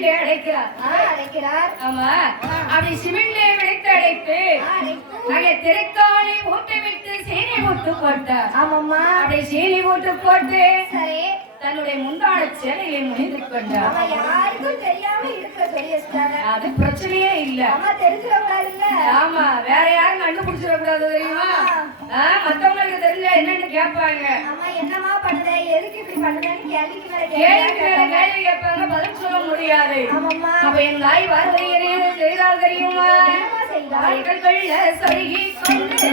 சிமிழ்லே அடைக்கிறார். ஆ, அழைக்கிறார் ஆமா. அப்படி சிமிழ்லே விளைத்து அழைத்து அங்கே திருக்காலை ஊட்டி விட்டு சீனி போட்டு போட்டார். ஆமாம்மா. அப்படி சீனி போட்டு போட்டு சரி. தன்னுடைய முந்தான சேலையை முடிந்து கொண்டார். யாருக்கும் தெரியாம இருக்க சொல்லி வச்சிட்டாங்க அது பிரச்சனையே இல்ல. தெரிஞ்சிடக்கூடாதுல்ல ஆமா வேற யாரும் கண்டுபிடிச்சிட கூடாது தெரியுமா மத்தவங்களுக்கு தெரிஞ்சா என்னன்னு கேட்பாங்க. அம்மா என்னம்மா பண்ணுத? எதுக்கு இப்படி பண்ணுதேன்னு கேள்விக்கு மேல கேள்விக்கு மேல கேள்வி கேட்பாங்க பதில் சொல்ல முடியாது. அப்ப என் தாய் வார்த்தை செய்தால் தெரியுமா? வாய்கள்ல சொருகி கொண்டு.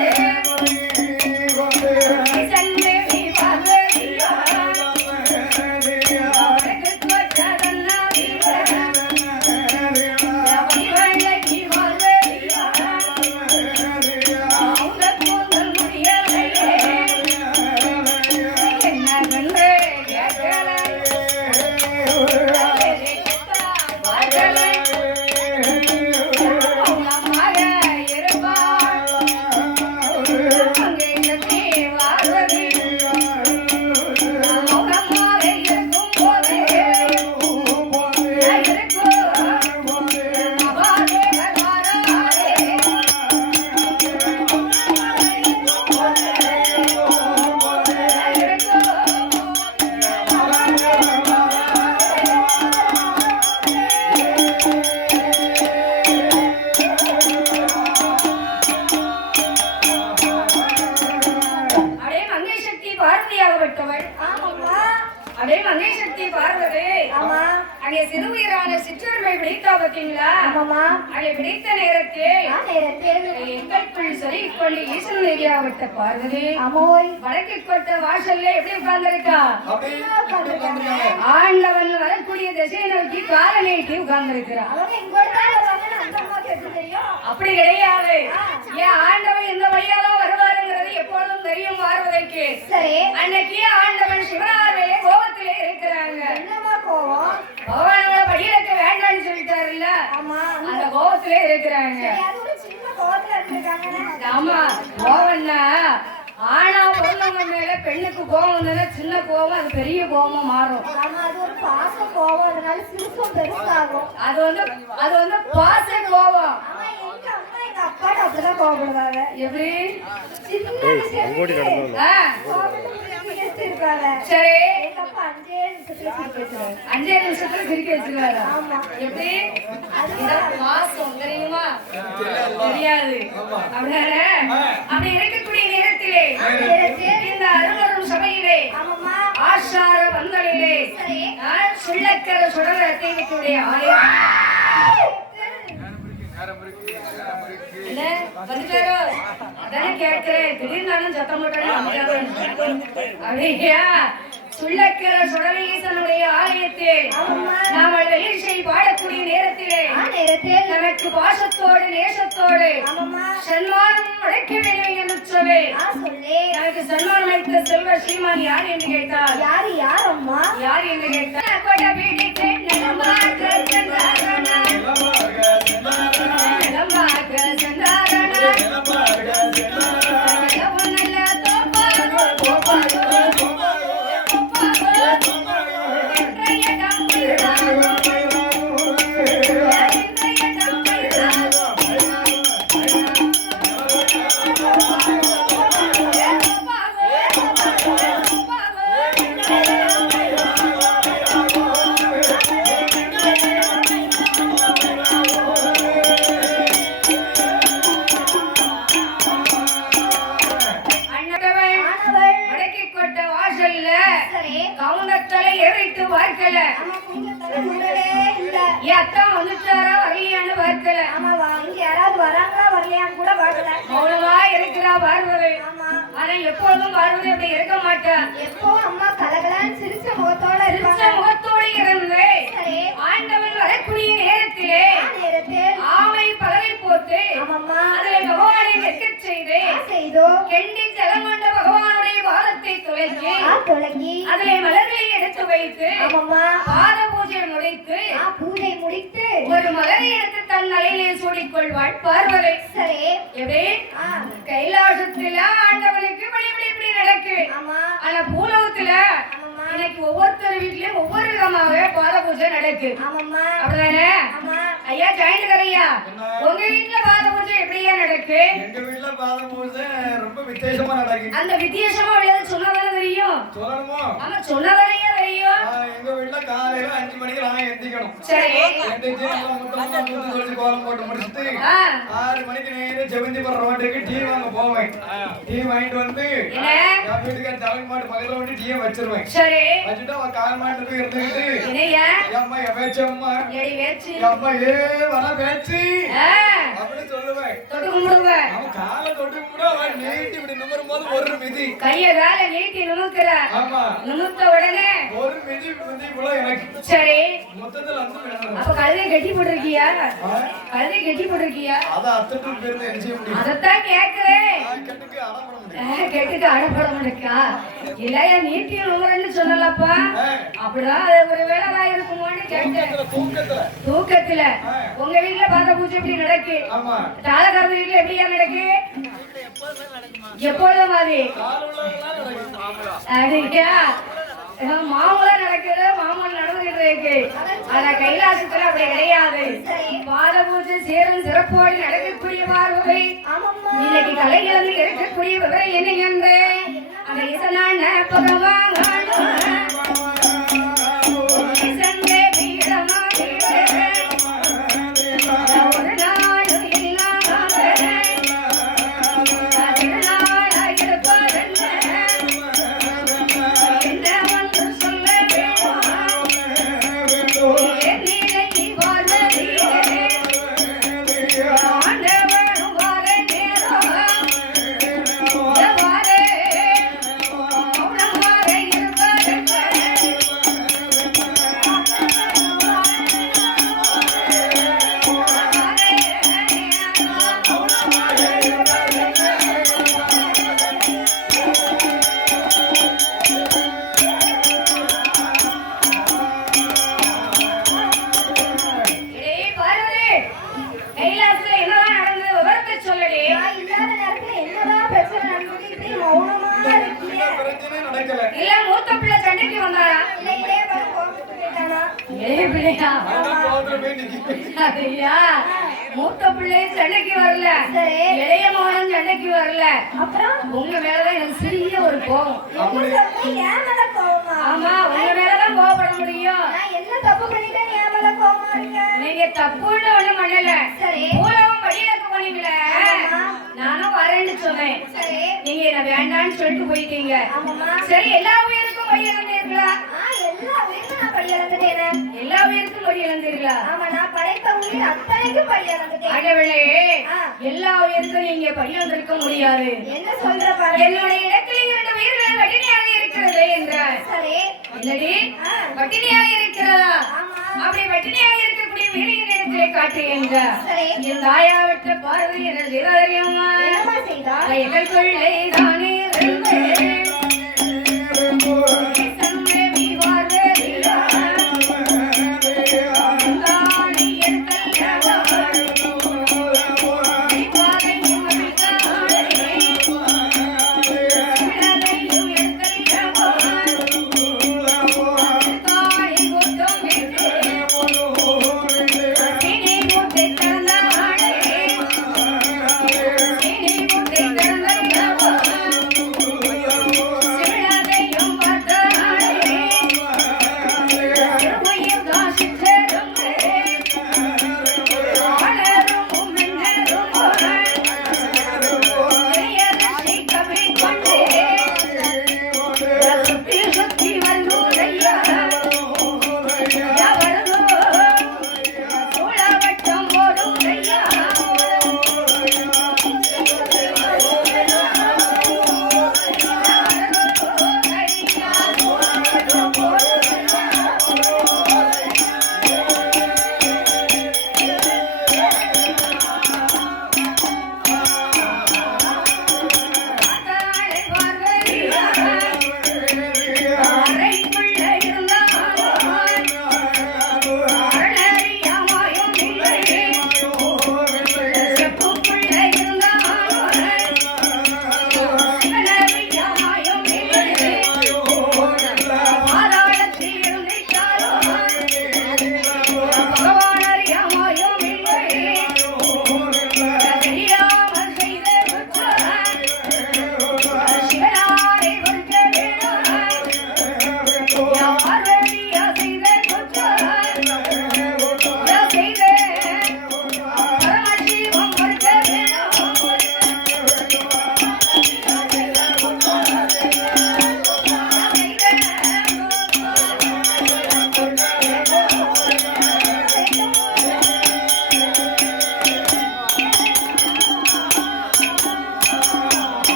ஆண்டவன் வரக்கூடிய திசையை நோக்கி கால நீட்டி உட்கார்ந்திருக்கிறான் அப்படி கிடையாது. ஏன் ஆண்டவன் எந்த வழியாதான் வருவாருங்கிறது எப்பொழுதும் தெரியும் சரி. அன்னைக்கு ஆண்டவன் சிவனார்வேலே கோபத்திலே இருக்கிறாங்க. பகவானோட படியிலக்க வேண்டாம்னு சொல்லிட்டாருல்ல? ஆமா. அந்த கோபத்திலே இருக்கிறாங்க. ஆமா கோவம்னா ஆனா பிறந்தவங்க மேல பெண்ணுக்கு கோவம் வந்ததுன்னா சின்ன கோவம் அது பெரிய கோவமா மாறும். ஆமா அது ஒரு பாச கோவம் அதனால சிறுசும் பெருசாகும். அது வந்து அது வந்து பாச கோவப்படுவாங்க எப்படி? சரி. அஞ்சே நிமிஷத்துல சிரிக்க ஆமா. எப்படி? தெரியுமா? தெரியாது. அப்படி நேரத்தில் இந்த அருவரும் சபையிலே ஆமாம்மா. ஆஷார பந்தலிலே சரி. நான் சுள்ளக்கர சுடர தீவிக்குடைய ஆலயம். அதானே கேட்கிறேன். திடீர்னு சத்தம் போட்டாலும் அப்படியா? சுள்ளக்கர சுடரீசனுடைய ஆலயத்தில் நாமல் வெளியிசை பாடக்கூடிய நேரத்திலே நமக்கு பாசத்தோடு நேசத்தோடு சன்மானம் அழைக்க வேண்டும் என்று சொல்லி. எனக்கு சன்மானம் அளித்த செல்வ ஸ்ரீமான் யார் என்று கேட்டார். யாரு யார் அம்மா? யார் என்று கேட்டார். பார்க்கல. ஆமா குடும்பத்துல முன்னரே இல்ல என் அத்தா வந்துட்டாரா வரலையான்னு பார்க்கல. யாராவது வராங்களா வரலையான்னு கூட பார்க்கல மௌனமா இருக்கிறா பார்வதி. ஆனா எப்பொழுதும் பார்வதி அப்படி இருக்க மாட்டா. எப்போ அம்மா கலகலான்னு சிரிச்ச முகத்தோட சிரிச்ச முகத்தோடு இருந்து ஆண்டவன் வரக்கூடிய நேரத்திலே ஆமை பலகை போட்டு அதில் பகவானை செய்து ஆ செய்தோ? கெண்டி ஜலம் கொண்ட பகவானுடைய வாதத்தை துளைக்கி ஆ தொடங்கி அதிலே மலர்களை எடுத்து வைத்து பாத பூஜை முடித்து பூஜை முடித்து ஒரு மலரை எடுத்து தன் தலையிலே சூடிக்கொள்வாள் பார்வதி. சரி. எப்படி? கைலாசத்துல ஆண்டவனுக்கு இப்படி இப்படி இப்படி நடக்கு. ஆனா பூலோகத்துல இன்னைக்கு ஒவ்வொருத்தர் வீட்லயும் ஒவ்வொரு விதமாகவே பாத பூஜை நடக்கு. ஆமாம்மா. அப்படிதானே? ஆமா. ஐயா ஜாயிண்ட் கரையா உங்க வீட்டுல பாத பூஜை எப்படியா நடக்கு? எங்க வீட்டுல பாதம் பூஜை ரொம்ப விசேஷமா நடக்குது. அந்த வித்தியாசமா சொன்னதானே தெரியும். சொல்லணுமோ? ஆமா சொன்னதானையா தெரியும் எங்க வீட்டுல காலையில அஞ்சு மணிக்கு நான் எந்திக்கணும் சரி. எந்திரிச்சு நல்லா முத்தமா தூத்து தொழிச்சு கோலம் போட்டு முடிச்சுட்டு ஆறு மணிக்கு நேரம் செவந்தி போற ரோட்டுக்கு டீ வாங்க போவேன். டீ வாங்கிட்டு வந்து? என் வீட்டுக்கு தலைக்கு மாட்டு பக்கத்துல வந்து டீயை வச்சிருவேன். சரி. வச்சுட்டு அவன் கால் மாட்டு போய் இருந்துக்கிட்டு என்னையா அம்மா. எவேச்சம்மா எடி வேச்சு அம்மா ஏ வர பேச்சு. ஆ, அப்படின்னு சொல்லுவேன். தொட்டு கும்பிடுவேன். அவன் காலை தொட்டு கூட அவன் நீட்டி இப்படி நிமிரும் போது ஒரு மிதி. கைய கால நீட்டி நிமிக்கிற ஆமா. நிமித்த உடனே ஒரு மிதி மிதி கூட எனக்கு. சரி. மொத்தத்துல. அப்ப கழுதை கட்டி போட்டிருக்கியா? கழுதை கட்டி போட்டிருக்கியா? அதை அத்தட்டு பேருந்து என்ன செய்ய முடியும்? அதத்தான் கேக்குறேன் நான் கட்டுக்கு அடப்பட முடியும். ஆ, கெட்டுக்கு அடப்பட மாட்டேக்கா இல்லையா நீட்டி நிமிரன்னு சொன்னலப்பா ஆ, அப்படிதான் அது ஒரு வேலை இருக்குமோன்னு கேட்டேன். தூக்கத்துல உங்க வீட்டுல பாத பூஜை எப்படி நடக்கு? ஆமா. தாளக்காரர் வீட்டுல எப்படியா நடக்கு? எப்பொழுதும் மாதிரி. அப்படியா? மாமலாம் நடக்கிறது மாமன் நடந்துகிட்டு இருக்கு. ஆனா கைலாசத்துல அப்படி கிடையாது. பாத பூஜை சேரும் சிறப்போடு நடக்கக்கூடிய பார்வை. இன்னைக்கு கலையிலிருந்து இருக்கக்கூடிய விவரம் என்ன என்று அந்த இசனான பகவான் சொன்னேன் நீங்க என்ன வேண்டாம்னு சொல்லிட்டு போயிட்டீங்க. சரி எல்லா உயிருக்கும் படி இழந்தீர்களா? எல்லா உயிருக்கும் படி இழந்தீர்களா? ஆ. எல்லா உயிருக்கும் நீங்க படி வந்திருக்க முடியாது. என்ன சொல்ற என்னுடைய இடத்தில் இரண்டு உயிர்கள் வட்டினியாக இருக்கிறது என்றார். என்னடி. வட்டினியாக இருக்கிறதா? அப்படி வட்டினியாக இருக்கக்கூடிய வீரியின் இடத்திலே காட்டு என்றார் சரி. என் தாயாவிட்ட பார்வை எனது வீரரியம்மா என்னம்மா செய்தா எங்கள் பிள்ளை தானே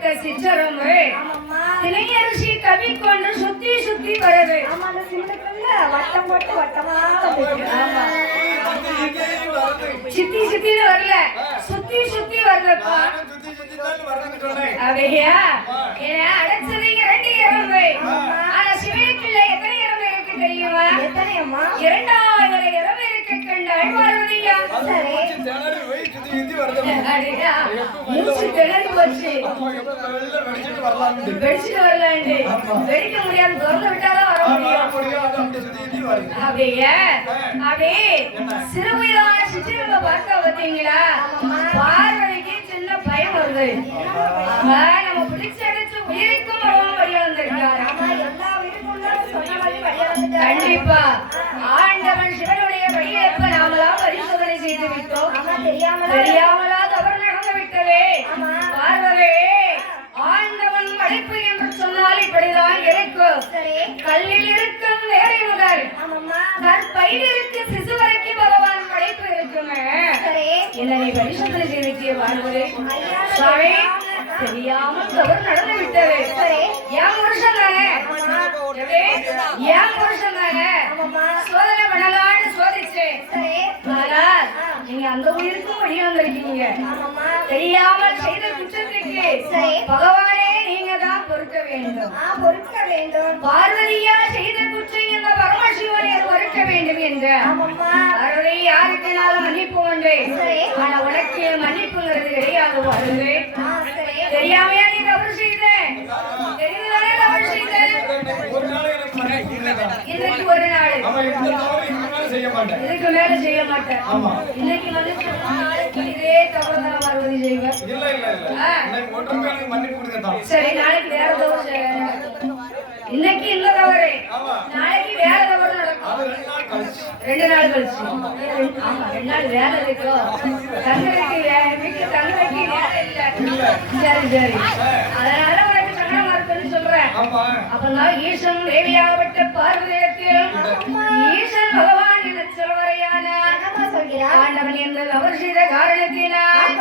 பட்ட சிற்றரம்பு திணையரிசி கவி கொண்டு சுத்தி சுத்தி வருது வட்டம் போட்டு வட்டமா சுத்தி சுத்தின்னு வரல. சுத்தி சுத்தி வரலப்பா. அப்படியா? ஏன்னா அடைச்சதுங்க ரெண்டு இரம்பு ஆனா சிவகத்தில் எத்தனை இரம்பு இருக்கு தெரியுமா? இரண்டாவது இரம்பு வெடிச்சிட்டு வரலான்ட்டு வெடிக்க முடியாது. திறந்து விட்டாதான் வர முடியும். அப்படியே அப்படியே? சிறுவயதான சிற்றிருந்த பார்க்க பார்த்தீங்களா? பார்வதிக்கு சின்ன பயம் வருது. நம்ம பிடிச்சு அடிச்சு உயிருக்கும் தெரியாமல தவறு நடந்து விட்டதே. பார்வதே ஆண்டவன் அழைப்பு என்று சொன்னால் இப்படிதான் இருக்கும். கல்லில் இருக்கும் வேரை முதல் கற்பையிலிருக்கு சிசு வரைக்கும் பகவான் படைப்பு இருக்குமே. என்ன நீ பரிசோதனை செய்திருக்கிய சுவாமி தெரியாமல் தவறு நடந்து விட்டது. என் புருஷன் தானே? என் புருஷன் தானே சோதனை பண்ணலாம்னு சோதிச்சேன். ஆனால் நீங்க அந்த உயிருக்கும் வழி வந்திருக்கீங்க ஆமாம்மா தெரியாமல் செய்த குற்றத்துக்கு சரி. பகவானே நீங்க தான் பொறுக்க வேண்டும். பொறுக்க வேண்டும். பார்வதியா செய்த குற்றம் இந்த பரமசிவனை பொறுக்க வேண்டும் என்ற. பார்வதி யாருக்குனாலும் மன்னிப்பு உண்டு சரி. ஆனா உனக்கு மன்னிப்புங்கிறது கிடையாது சரி தெரியாமையா நீ தவறு செய்த தெரிந்துதானே தவறு செய்த. இன்னைக்கு ஒரு நாள் இதுக்கு மேல செய்ய மாட்டேன். இதுக்கு மேல செய்ய மாட்டேன் ஆமா. இன்னைக்கு வந்து நாளைக்கு இதே தவறு தானே பார்வதி செய்வேன். சரி நாளைக்கு வேற தவறு செய்ய இன்னைக்கு இந்த தவறு. நாளைக்கு வேற தவறு நடக்கும். ரெண்டு நாள் கழிச்சு. ரெண்டு நாள் கழிச்சு. ஆமா ரெண்டு நாள் வேலை இருக்கும் தங்கரைக்கு வீட்டுல தங்கரைக்கு வேலை இல்ல. சரி சரி. அதனால உனக்கு சங்கடமா இருக்குன்னு சொல்றேன். ஆமா. அப்பதான் ஈசன் தேவியாகப்பட்ட பார்வதியத்தில் ஈசன் பகவான் என சொல்வரையான ஆண்டவன் என்று காரணத்தினால்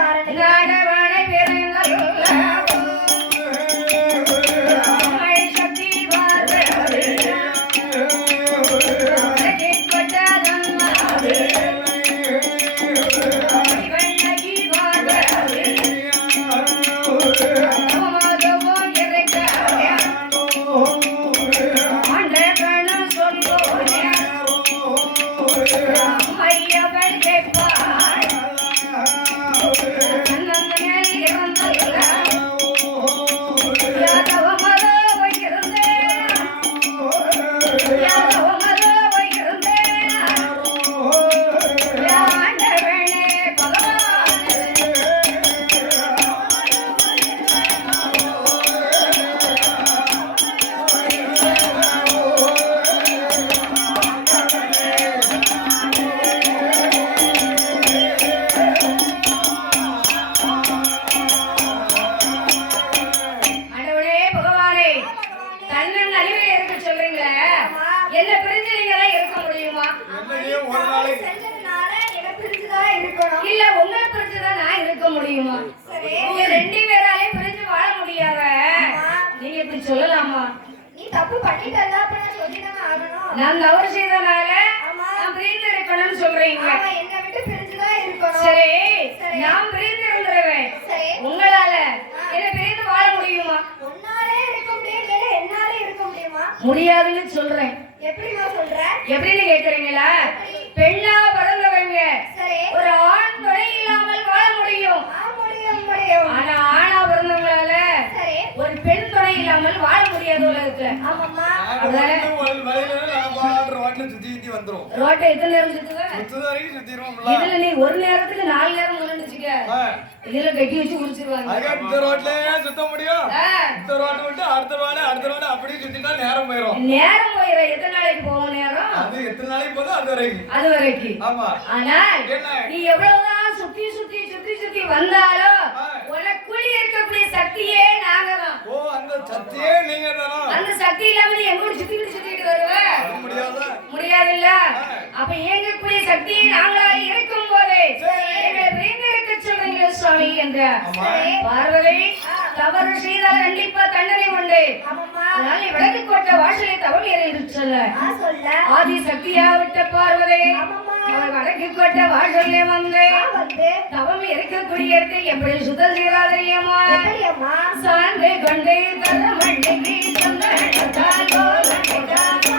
என்ன பிரிஞ்சு நீங்க இருக்க முடியுமா? என்னையே ஒரு நாளைக்கு செஞ்சதுனால என்ன பிரிஞ்சுதான் இருக்கணும். இல்ல உங்களை பிரிஞ்சுதான் நான் இருக்க முடியுமா? சரி. நீங்க ரெண்டு பேராலையும் பிரிஞ்சு வாழ முடியாத. நீங்க இப்படி சொல்லலாமா? நீ தப்பு பண்ணிட்டல அப்ப நான் சொல்லிதானே ஆகணும். நான் தவறு செய்தனால. நான் பிரிந்து இருக்கணும்னு சொல்றீங்க. ஆமா என்னை விட்டு பிரிஞ்சுதான் இருக்கணும். சரி. நான் பிரிந்து இருந்துருவேன். உங்களால என்ன பிரிந்து வாழ முடியுமா உன்னாலே இருக்க முடியும் இல்ல என்னாலே இருக்க முடியுமா முடியாதுன்னு சொல்றேன். எப்படின்னு கேக்குறீங்களா? பெண்ணா பிறந்தவங்க. ஒரு ஆண் துணை இல்லாமல் வாழ முடியும். ஆனா ஆணா பிறந்தவங்களால ஒரு பெண் துணை இல்லாமல் வாழ முடியாது. ரோட்டை எத்தனை நேரம் சுத்துவேன் இதுல நீ ஒரு நேரத்துக்கு நாலு நேரம் முழுந்துச்சுக்க ஆ. இதுல கட்டி வச்சு குடிச்சிருவாங்க அதுக்காக இந்த சுத்த முடியும். இந்த ரோட்டை விட்டு அடுத்த ரோடு அடுத்த ரோடு அப்படியே சுத்திட்டா நேரம் போயிடும் நேரம் போயிட எத்தனை நாளைக்கு போகும் நேரம்? அது எத்தனை நாளைக்கு போதும் அது வரைக்கும். அது வரைக்கும். ஆமா? நீ எவ்வளவுதான் சுத்தி சுத்தி சுத்தி சுத்தி வந்தாலும் இருக்கக்கூடிய சக்தியே நாங்க தான் ஓ அந்த சத்தியே நீங்க தானா? அந்த சக்தி இல்லாம நீ எங்க சுத்திட்டு சுத்திட்டு வருவ? அது முடியாத? முடியாதுல்ல? அப்ப இயங்கக்கூடிய சக்தி நாங்களா இருக்கும் போதே எங்களை பிரிந்து இருக்க சொல்றீங்க சுவாமி என்ற. பார்வதி தவறு செய்தால் கண்டிப்பா தண்டனை உண்டு. அதனால நீ விளக்கு கோட்ட வாசலை தவறு என்று சொல்ல. ஆ சொல்ல. ஆதி சக்தியா விட்ட பார்வதி. அவர் வடக்கு கோட்ட வாசல்ல வந்து தவம் இருக்கக்கூடிய எப்படி சுத்தம் அம்மா சார்ந்து கொண்டு தரமண்டைக்கு சந்தனத்தால் கோலமிட்டார்.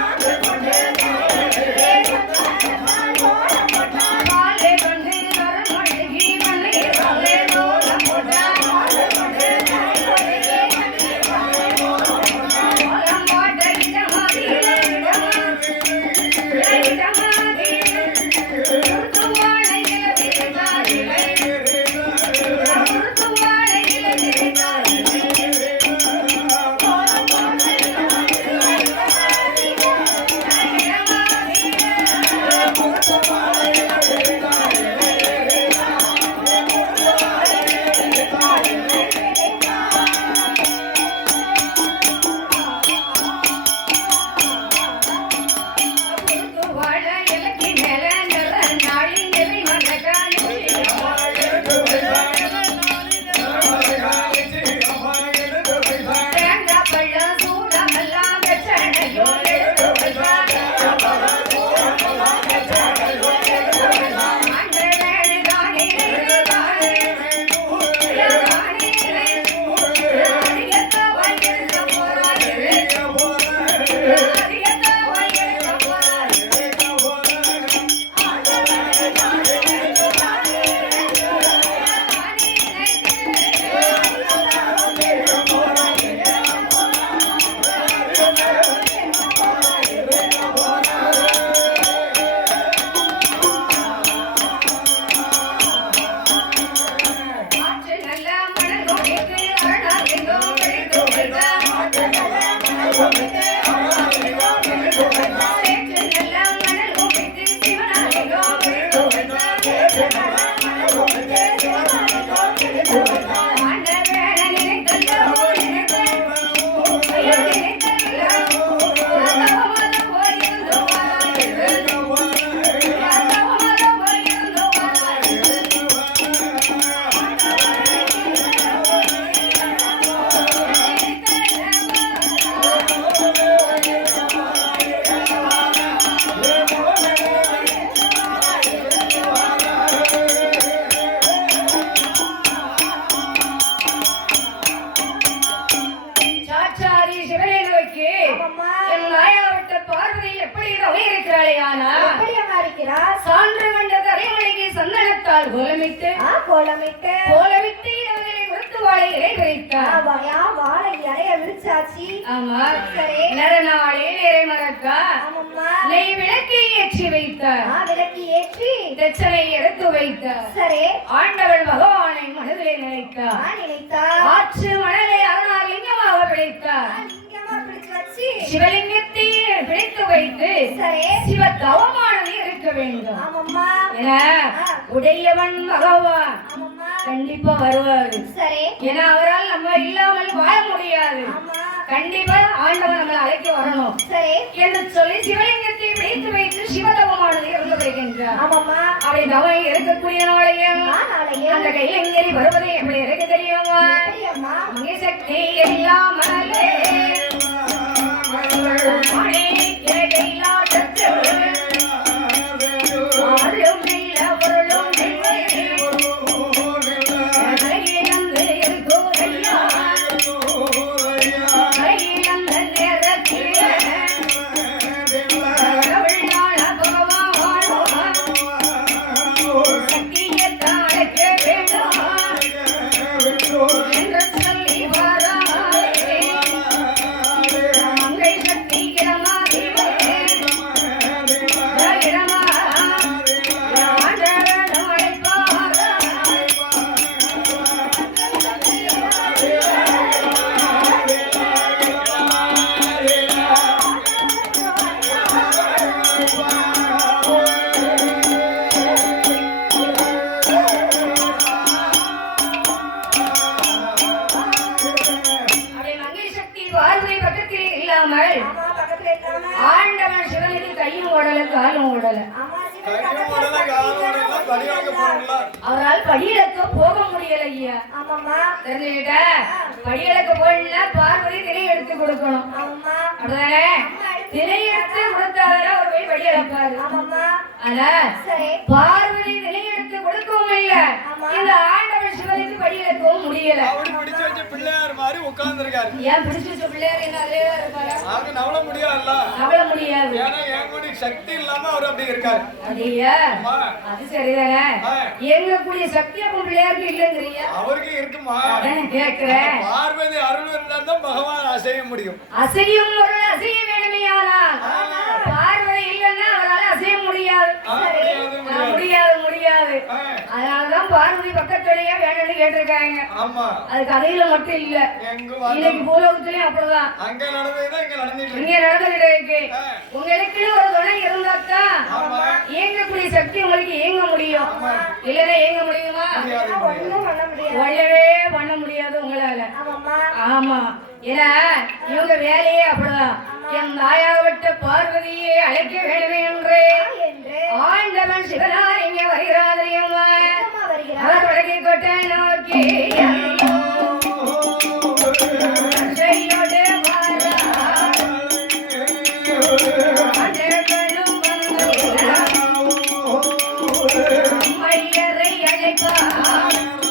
இருக்கிறார். சான்று கண்ட கரைமலைக்கு சந்தனத்தால் கோலமிட்டு கோலமிட்டு. கோலமிட்டு அவர்களை விருத்துவாளை இறை ஆ, வைத்தார் வாயா வாழை இலைய விரிச்சாச்சி. ஆமா சரி. நரநாளே மறக்கா ஆமாம்மா. நெய் விளக்கை ஏற்றி வைத்தார். ஆ விளக்கு ஏற்றி. தச்சனை எடுத்து வைத்தார். சரி. ஆண்டவள் பகவானை மனதிலே நினைத்தார். ஆ நினைத்தா ஆற்று மணலை அருணால் லிங்கமாக பிடித்தார் லிங்கமா பிடிச்சு வச்சு சிவலிங்கத்தை பிடித்து வைத்து சிவ தவமானது இருக்க வேண்டும். உடையவன் பகவான் கண்டிப்பா வருவாரு. ஏன்னா அவரால் நம்ம இல்லாமல் வாழ முடியாது. கண்டிப்பா ஆண்டவன் நம்மளை அழைக்க வரணும். என்று சொல்லி சிவலிங்கத்தை பிடித்து வைத்து சிவதவமானது இருந்து வருகின்றார் அப்படி தவம் இருக்கக்கூடிய நாளையும் அந்த வருவதை எப்படி இருக்கு தெரியுமா? சக்தி இல்லாமலே மாணிக்க கொடுக்கணும். எடுத்து கொடுத்தாதான் படி இழப்பாரு ஆமாம்மா. ஆனா சரி. பார்வதி எடுத்து கொடுக்கவும் இல்ல. இந்த ஆண்டவர் சிவனுக்கு படி இழக்கவும் முடியல. அவரு பிடிச்சு வச்ச பிள்ளையார் மாதிரி உட்கார்ந்துருக்காரு. ஏன் பிடிச்சு வச்ச பிள்ளையார் என்ன அதிலே தான் இருப்பாரா? அவங்க நவள முடியாதுல்ல. நவள முடியாது. ஏன்னா என் கூட சக்தி இல்லாம அவர் அப்படி இருக்காரு. அப்படியா? அது சரிதானே. எங்க கூடிய சக்தி அப்ப பிள்ளையாருக்கு இல்லைங்கிறியா அவருக்கு இருக்குமா? அதான் கேட்கிறேன் பார்வதி அருள் இருந்தா தான் பகவான் அசைய முடியும். அசையும் அசைய அவரால் அசைய முடியாது. முடியாது, முடியாது. அதனாலதான் பார்வதி பக்கத்துலயே வேணும்னு கேட்டிருக்காங்க. ஆமா. அது கதையில மட்டும் இல்ல. இன்னைக்கு பூலோகத்திலயும் அப்படிதான். இங்க நடந்துட்டு இருக்கு. இங்க நடந்துகிட்டு இருக்கு. ஆ, உங்களுக்குன்னு ஒரு துணை இருந்தாத்தான் ஆமா. இயங்கக்கூடிய சக்தி உங்களுக்கு இயங்க முடியும். இல்லைன்னா இயங்க முடியுமா. ஒண்ணும் பண்ண முடியாது. ஒண்ணவே பண்ண முடியாது உங்களால. ஆமா. ஏன்னா இவங்க வேலையே அப்படிதான். என் தாயாவட்ட பார்வதியை அழைக்க வேண்டும் என்று. ஆண்டவன் சிவனார் இங்க வருகிறார் அவர் வடக்கை கொட்டை நோக்கி.